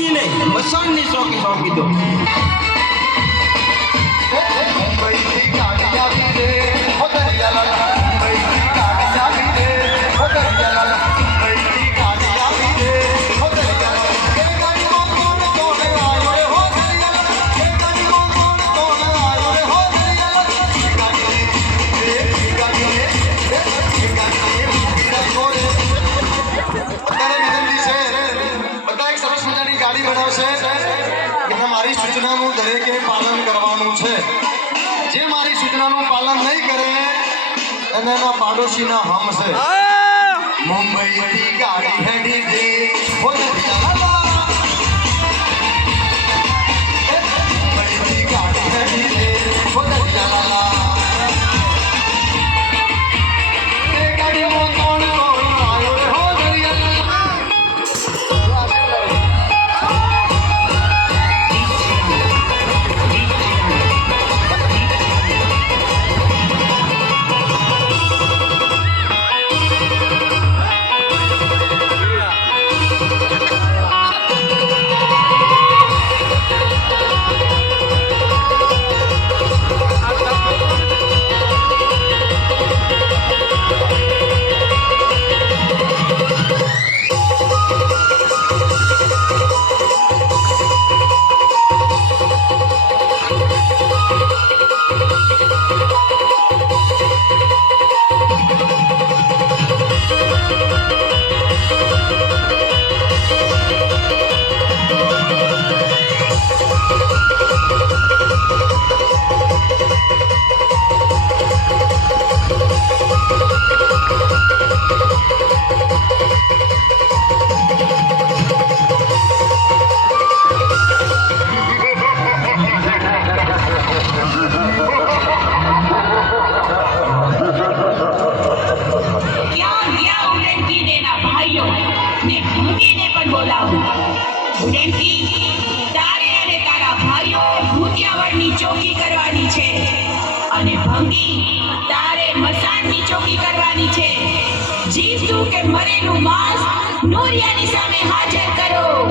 ભંગી નહીં, મસાણની ચોકી સોંપી દો. મારી સૂચનાનું દરેકે પાલન કરવાનું છે. જે મારી સૂચનાનું પાલન નહીં કરે એને એના પાડોશીના હમ છે. મુંબઈથી ગાડી હેડી દે મુંબઈથી ગાડી હેડી દે ચોકી કરવાની છે અને ભંગી તારે મસાણની ચોકી કરવાની છે. જીવતું કે મરેલું માંસ નોરિયાની સામે હાજર કરો.